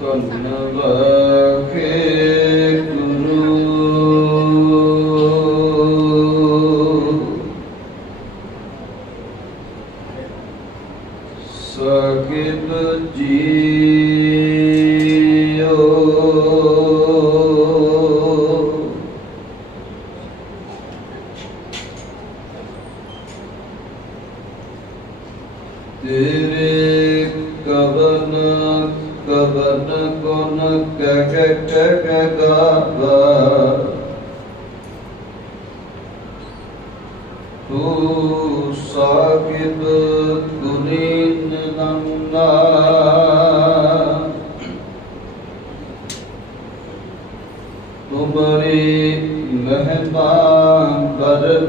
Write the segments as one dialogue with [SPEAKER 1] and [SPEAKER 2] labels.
[SPEAKER 1] ਧੰਨ ਵਾਖੇ ਗੁਰੂ ਸਕਿਬ ਜੀਓ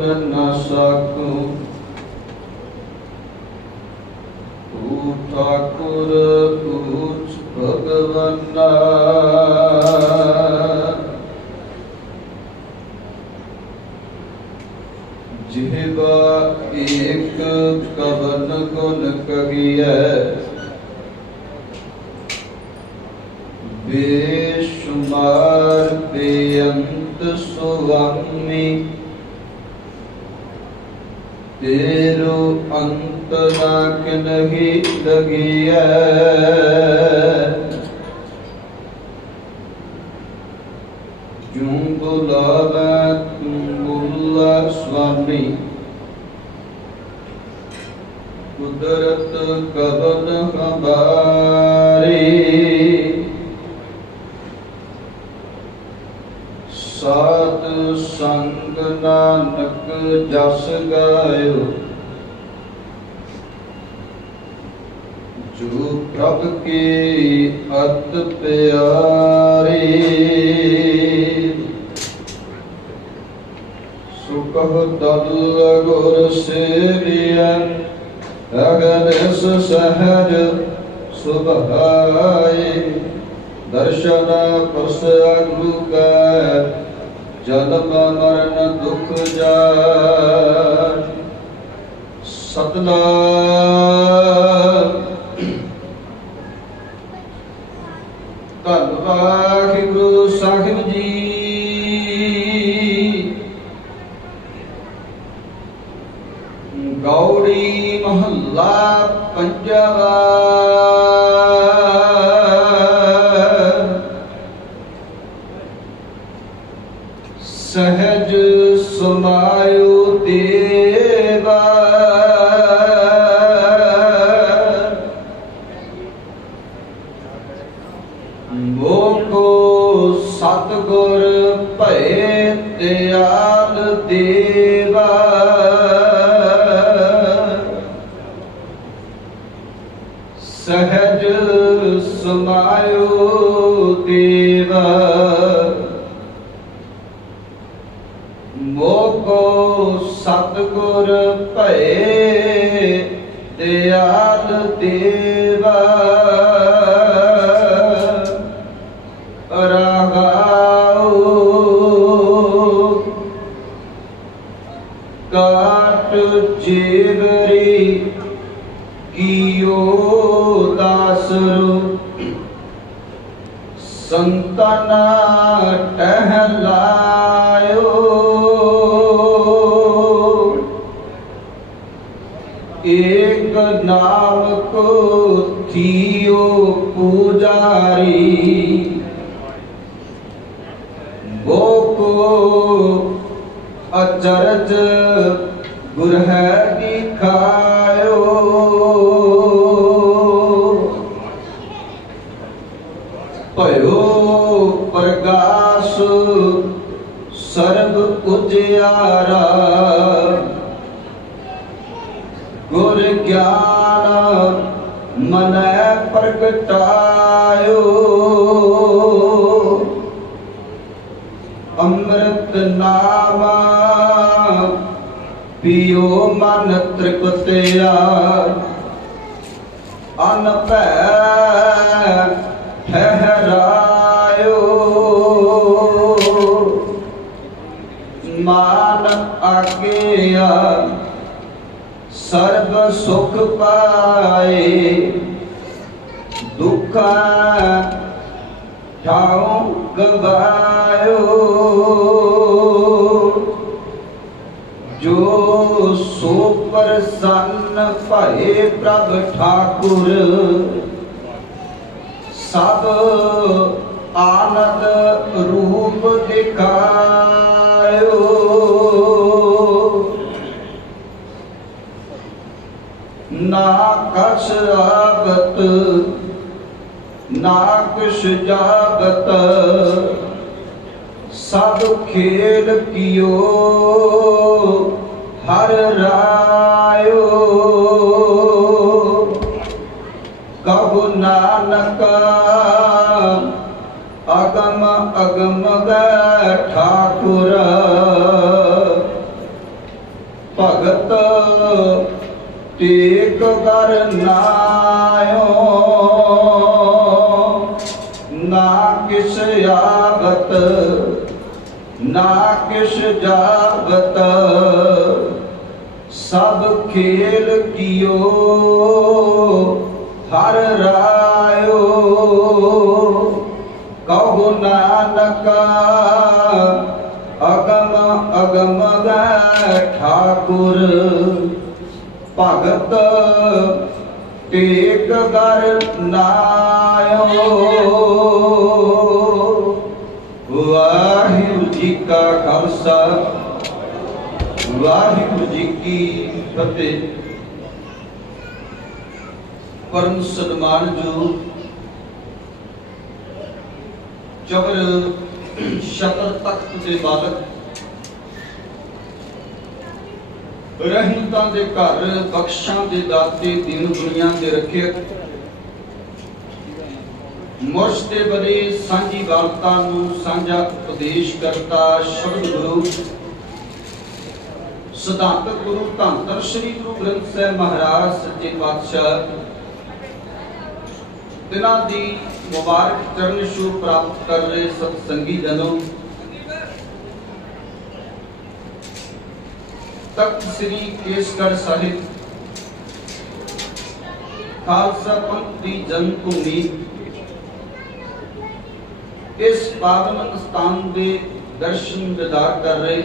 [SPEAKER 1] कर न सकूँ तू ठाकुर पूछ भगवन्ना जिहबा एक कवन गुन कगिय बेशुमार बेअंत सुवमी ਤੇਰੋ ਅੰਤ ਨਾ ਕਿਨਹੀ ਲਗੀਐ। ਜੋ ਪ੍ਰਭ ਕੀ ਅਤ ਪਿਆਰੀ। ਸੁਕਹ ਦਲ ਗੁਰ ਸੇਵੀਐ ਅਗਨਿਸ ਸਹਜ ਸੁਭਾਈ ਦਰਸ਼ਨ ਪਰਸ ਗੁਰੂ ਕੈ, ਜਨਮ ਮਰਨ ਦੁਖ ਜਾਇ ਸਤਨਾਮ ਧੰਨ ਵਾਹਿਗੁਰੂ ਸਾਹਿਬ ਜੀ। ਗੌੜੀ ਮਹੱਲਾ ਪੰਜਵਾ। ਦਿਆਲ ਦੇਵਾ। ਸਹਜ ਸਮਾਇਓ ਦੇਵਾ। ਮੋਕੋ ਸਤਗੁਰ ਭਏ ਦਿਆਲ ਦੇਵਾ ਏਕ ਨਾਮ ਕੋ ਥੀਓ ਪੂਜਾਰੀ। ਬੋਕੋ ਅਚਰਜ ਗੁਰ ਹੈ ਦਿਖਾਇਓ। ਭਇਓ ਪ੍ਰਗਾਸ ਸਰਬ ਉਜਿਆਰਾ ਗੁਰ ਗਿਆਨ ਮਨੈ ਪ੍ਰਗਟਾਇਓ। ਅੰਮ੍ਰਿਤ ਨਾਮਾ ਪੀਓ ਮਨ ਤ੍ਰਿਪਤਿਆ। ਅਨ ਭੈ ਠਹਿਰਾਇਓ। ਮਾਨ ਆਗਿਆ ਸੁਖ ਪਾਏ, ਦੁੱਖਾ ਠਾਉ ਗਵਾਇਓ। ਜੋ ਸੋ ਪ੍ਰਸੰਨ ਭਏ ਪ੍ਰਭ ਠਾਕੁਰ, ਸਭ ਆਨੰਦ ਰੂਪ ਦਿਖਾਇਓ। ਨਾ ਕਛ ਆਗਤ ਨਾ ਕਿਛ ਜਾਗਤ। ਸਭ ਖੇਲ ਕੀਓ, ਹਰ ਰਾਇਓ। ਕਹੁ ਨਾਨਕ, ਅਗਮ ਅਗਮ ਗੈ ਠਾਕੁਰ। ਭਗਤ ਟੇਕ ਕਰ ਨਾਇਓ। ਨਾ ਕਿਸ ਆਗਤ ਨਾ ਕਿਸ ਜਾਗਤ ਸਭ ਖੇਲ ਕੀਓ, ਹਰ ਰਾਇਓ। ਕਹੋ ਨਾਨਕ, ਅਗਮ ਅਗਮ ਗੈ ਠਾਕੁਰ। ਭਗਤ ਟੇਕ ਗਰ ਨਾਇਓ ਵਾਹਿਗੁਰੂ ਜੀ ਕਾ ਖਾਲਸਾ, ਵਾਹਿਗੁਰੂ ਜੀ ਕੀ ਫਤਿਹ। ਪਰਮ ਸਨਮਾਨਯੋਗ ਜਬਰ ਸ਼ਕਰ ਤਖਤ ਦੇ ਮਾਲਕ ਰਹਿਮਤਾਂ ਦੇ ਘਰ, ਬਖਸ਼ਾਂ ਦੇ ਦਾਤੇ ਦੀਨ ਦੁਨੀਆ ਦੇ ਰੱਖਿਅਕ ਮੁਰਸ਼ ਬਦੇ ਸਾਂਝੀ ਵਾਰਤਾ ਨੂੰ ਸਾਂਝਾ ਉਪਦੇਸ਼ ਕਰਤਾ ਸ਼ਬਦ ਗੁਰੂ। ਸਿਧਾਂਤਕ ਗੁਰੂ ਧੰਨ ਸ੍ਰੀ ਗੁਰੂ ਗ੍ਰੰਥ ਸਾਹਿਬ ਮਹਾਰਾਜ, ਸੱਚੇ ਪਾਤਸ਼ਾਹ। ਤਿਨਾਂ ਦੀ ਮੁਬਾਰਕ ਚਰਨ ਛੂਹ ਪ੍ਰਾਪਤ ਕਰ ਰਹੇ ਸਤ ਸੰਗੀ ਜਨੋ। ਤਖਤ ਸ੍ਰੀ ਕੇਸਗੜ੍ਹ ਸਾਹਿਬ। ਖਾਲਸਾ ਪੰਥ ਦੀ ਜਨ ਭੂਮੀ ਇਸ ਪਾਵਨ ਸਥਾਨ ਦੇ ਦਰਸ਼ਨ ਦਿਦਾਰ ਕਰ ਰਹੇ।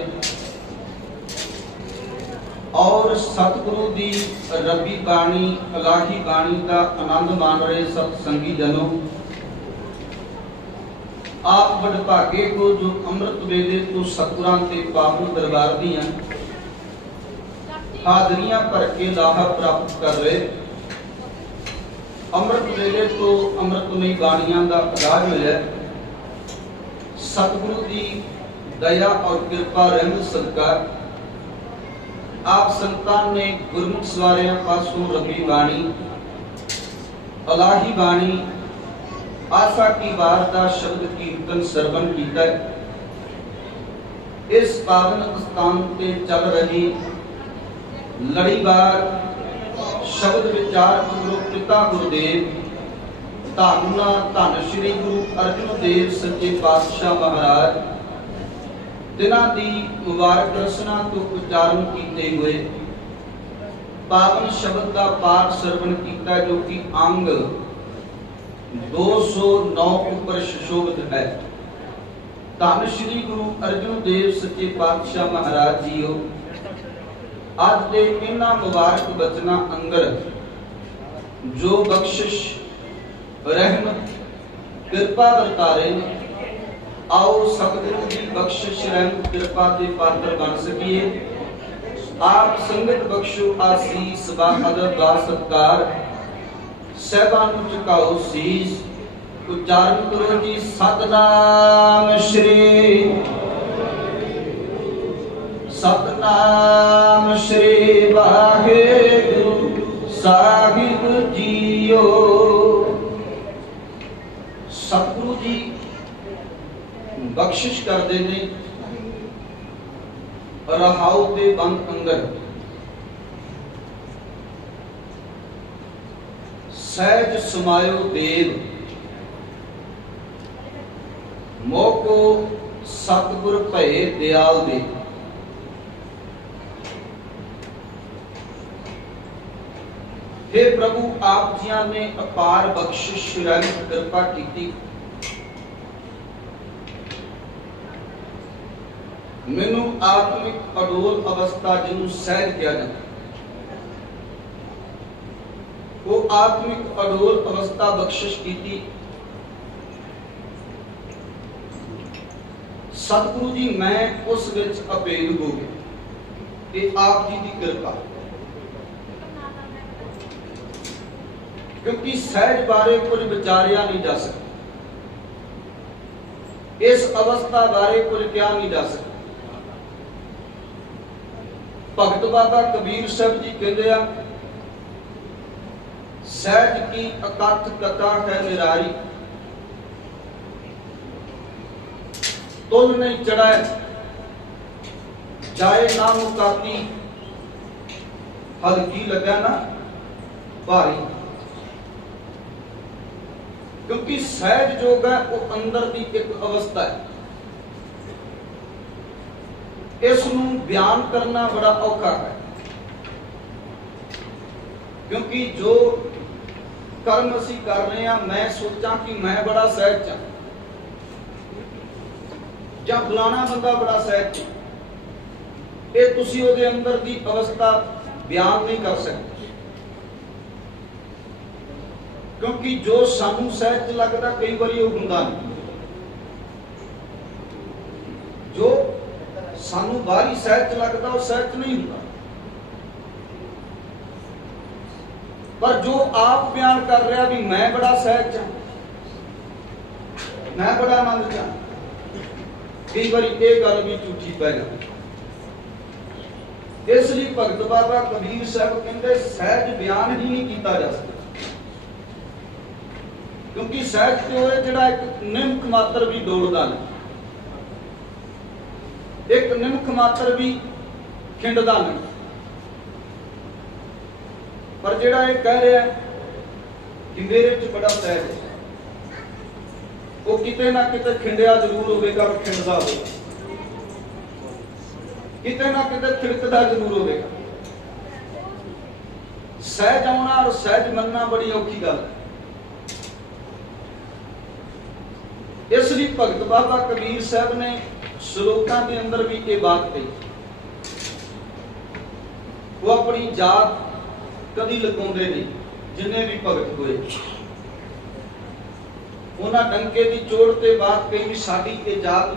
[SPEAKER 1] ਔਰ ਸਤਿਗੁਰੂ ਦੀ ਰੱਬੀ ਬਾਣੀ ਇਲਾਹੀ ਬਾਣੀ ਦਾ ਆਨੰਦ ਮਾਣ ਰਹੇ ਸਤ ਸੰਗੀ ਜਨੋ। ਆਪ ਵਡਭਾਗੇ ਕੋ ਜੋ ਅੰਮ੍ਰਿਤ ਵੇਲੇ ਤੋਂ ਸਤਿਗੁਰਾਂ ਤੇ ਪਾਵਨ ਦਰਬਾਰ ਦੀਆਂ ਹਾਜ਼ਰੀਆਂ ਭਰ ਕੇ ਲਾਹਾ ਪ੍ਰਾਪਤ ਕਰ ਰਹੇ ਅੰਮ੍ਰਿਤ ਵੇਲੇ ਤੋਂ ਅੰਮ੍ਰਿਤਮਈ ਬਾਣੀਆਂ ਦਾ ਆਗਾਜ਼ ਹੋਇਆ ਸਤਿਗੁਰੂ ਦੀ ਦਇਆ ਔਰ ਕਿਰਪਾ, ਰਹਿਮਤ ਸਦਕਾ ਆਪ ਸੰਤਾਂ ਨੇ ਗੁਰਮੁਖ ਸਵਾਰਿਆਂ ਪਾਸੋਂ ਰੱਬੀ ਬਾਣੀ, ਅਲਾਹੀ ਬਾਣੀ, ਆਸਾ ਕੀ ਵਾਰ ਦਾ ਸ਼ਬਦ ਕੀਰਤਨ ਸਰਵਨ ਕੀਤਾ। ਇਸ ਪਾਵਨ ਸਥਾਨ ਤੇ ਚੱਲ ਰਹੀ ਲੜੀਵਾਰ ਸ਼ਬਦ ਵਿਚਾਰ ਗੁਰੂ ਪਿਤਾ ਗੁਰਦੇਵ, ਧੰਨਾ ਧੰਨ ਸ੍ਰੀ ਗੁਰੂ ਅਰਜਨ ਦੇਵ ਸੱਚੇ ਪਾਤਸ਼ਾਹ ਮਹਾਰਾਜ। ਦਿਨਾਂ ਦੀ ਮੁਬਾਰਕ ਰਸਨਾ ਤੋਂ ਉਚਾਰਨ ਕੀਤੇ ਹੋਏ ਪਾਵਨ ਸ਼ਬਦ ਦਾ ਪਾਠ ਸਰਵਣ ਕੀਤਾ ਜੋ ਕਿ ਅੰਗ 209 ਉੱਪਰ ਸ਼ੋਭਿਤ ਹੈ। ਧੰਨ ਸ੍ਰੀ ਗੁਰੂ ਅਰਜਨ ਦੇਵ ਸੱਚੇ ਪਾਤਸ਼ਾਹ ਮਹਾਰਾਜ ਜੀਓ ਅੱਜ ਦੇ ਇਹਨਾਂ ਮੁਬਾਰਕ ਬਚਨਾਂ ਅੰਦਰ ਜੋ ਬਖਸ਼ਿਸ਼, ਰਹਿਮਤ, ਕਿਰਪਾ ਵਰਤਾਰੇ ਨੇ, ਆਓ ਸਤਿਗੁਰੂ ਦੀ ਬਖਸ਼ਿਸ਼, ਰਹਿਮਤ, ਕਿਰਪਾ ਦੇ ਪਾਤਰ ਬਣ ਸਕੀਏ। ਆਪ ਸੰਗਤ ਬਖਸ਼ੋ, ਆਸੀਸ ਬਾ ਅਦਬ ਦਾ ਸਤਕਾਰ। ਸਹਿਬਾਨ ਨੂੰ ਝੁਕਾਓ ਸੀਸ। ਉਚਾਰਨ ਕਰੋ ਜੀ, ਸਤਨਾਮ ਸ਼੍ਰੀ ਸਤਨਾਮ ਸ਼੍ਰੀ ਵਾਹਿਗੁਰੂ ਸਾਹਿਬ ਜੀਓ। ਸਤਿਗੁਰੂ ਜੀ ਬਖਸ਼ਿਸ਼ ਕਰਦੇ ਨੇ ਰਹਾਉ ਤੇ ਬੰਦ ਅੰਦਰ ਸਹਿਜ ਸਮਾਇਓ ਦੇਵ। ਮੋਕੋ ਸਤਿਗੁਰ ਭਏ ਦਿਆਲ ਦੇ। हे प्रभु आप जिया ने अपार बख्शिश रंग कृपा की ਮੈਨੂੰ ਆਤਮਿਕ ਅਡੋਲ ਅਵਸਥਾ ਜਿਹਨੂੰ ਸਹਿਜ ਕਿਹਾ ਜਾਂਦਾ ਉਹ ਆਤਮਿਕ ਅਡੋਲ ਅਵਸਥਾ ਬਖਸ਼ਿਸ਼ ਕੀਤੀ। ਸਤਿਗੁਰੂ ਜੀ, ਮੈਂ ਉਸ ਵਿੱਚ ਅਪੇਲ ਹੋ ਗਿਆ। ਇਹ ਆਪ ਜੀ ਦੀ ਕਿਰਪਾ ਹੈ। ਕਿਉਂਕਿ ਸਹਿਜ ਬਾਰੇ ਕੁਝ ਵਿਚਾਰਿਆ ਨਹੀਂ ਜਾ ਸਕਦਾ। ਇਸ ਅਵਸਥਾ ਬਾਰੇ ਕੁਝ ਕਿਹਾ ਨਹੀਂ ਜਾ ਸਕਦਾ। ਭਗਤ ਬਾਬਾ ਕਬੀਰ ਸਾਹਿਬ ਜੀ ਕਹਿੰਦੇ ਆ, ਸਹਿਜ ਕੀ ਅਕਥ ਕਥਾ ਹੈ ਨਿਰਾਰੀ? ਤੁਲ ਨਹੀਂ ਚੜਾਏ ਜਾਏ ਨਾਮ ਮੁਕਾਤੀ ਹਲਕੀ ਲੱਗਾ ਨਾ, ਭਾਰੀ। ਕਿਉਂਕਿ ਸਹਿਜ ਜੋਗ ਹੈ, ਉਹ ਅੰਦਰ ਦੀ ਇੱਕ ਅਵਸਥਾ ਹੈ। ਇਸ ਨੂੰ ਬਿਆਨ ਕਰਨਾ ਬੜਾ ਔਖਾ ਹੈ। ਕਿਉਂਕਿ ਜੋ ਕਰਮ ਅਸੀਂ ਕਰ ਰਹੇ ਹਾਂ, ਮੈਂ ਸੋਚਾਂ ਕਿ ਮੈਂ ਬੜਾ ਸਹਿਜ ਹਾਂ। ਜਾਂ ਫਲਾਣਾ ਬੰਦਾ ਬੜਾ ਸਹਿਜ ਹੈ। ਇਹ ਤੁਸੀਂ ਉਹਦੇ ਅੰਦਰ ਦੀ ਅਵਸਥਾ ਬਿਆਨ ਨਹੀਂ ਕਰ ਸਕਦੇ। ਕਿਉਂਕਿ ਜੋ ਸਾਨੂੰ ਸਹਿਜ ਲੱਗਦਾ, ਕਈ ਵਾਰੀ ਉਹ ਹੁੰਦਾ ਨਹੀਂ। ਜੋ ਸਾਨੂੰ ਬਾਹਰੀ ਸਹਿਜ ਲੱਗਦਾ, ਉਹ ਸਹਿਜ ਨਹੀਂ ਹੁੰਦਾ। ਪਰ ਜੋ ਆਪ ਬਿਆਨ ਕਰ ਰਿਹਾ ਵੀ ਮੈਂ ਬੜਾ ਸਹਿਜ ਹਾਂ, ਮੈਂ ਬੜਾ ਆਨੰਦ ਚ ਕਈ ਵਾਰੀ ਇਹ ਗੱਲ ਵੀ ਝੂਠੀ ਪੈ ਜਾਂਦੀ ਇਸ ਲਈ ਭਗਤ ਬਾਬਾ ਕਬੀਰ ਸਾਹਿਬ ਕਹਿੰਦੇ, ਸਹਿਜ ਬਿਆਨ ਹੀ ਨਹੀਂ ਕੀਤਾ ਜਾ ਸਕਦਾ। ਕਿਉਂਕਿ ਸਹਿਜ ਤੇ ਹੋਏ ਜਿਹੜਾ ਇੱਕ ਨਿਮਕ ਮਾਤਰ ਵੀ ਡੋਲਦਾ ਨਹੀਂ। ਇੱਕ ਨਿਮਕ ਮਾਤਰ ਵੀ ਖਿੰਡਦਾ ਨਹੀਂ। ਪਰ ਜਿਹੜਾ ਇਹ ਕਹਿ ਰਿਹਾ ਕਿ ਮੇਰੇ ਚ ਬੜਾ ਸਹਿਜ ਹੈ। ਉਹ ਕਿਤੇ ਨਾ ਕਿਤੇ ਖਿੰਡਿਆ ਜ਼ਰੂਰ ਹੋਵੇਗਾ ਪਰ ਖਿੰਡਦਾ ਹੋਵੇਗਾ। ਕਿਤੇ ਨਾ ਕਿਤੇ ਥਿੜਕਦਾ ਜ਼ਰੂਰ ਹੋਵੇਗਾ। ਸਹਿਜ ਆਉਣਾ ਔਰ ਸਹਿਜ ਮੰਨਣਾ ਬੜੀ ਔਖੀ ਗੱਲ ਹੈ ਇਸ ਲਈ ਭਗਤ ਬਾਬਾ ਕਬੀਰ ਸਾਹਿਬ ਨੇ ਸ਼ਲੋਕਾਂ ਦੇ ਅੰਦਰ ਵੀ ਇਹ ਬਾਤ ਕਹੀ। ਉਹ ਆਪਣੀ ਜਾਤ ਕਦੀ ਲੁਕਾਉਂਦੇ ਨਹੀਂ, ਜਿੰਨੇ ਵੀ ਭਗਤ ਹੋਏ। ਉਹਨਾਂ ਡੰਕੇ ਦੀ ਚੋੜ ਤੇ ਬਾਤ ਕਹੀ ਵੀ ਸਾਡੀ ਇਹ ਜਾਤ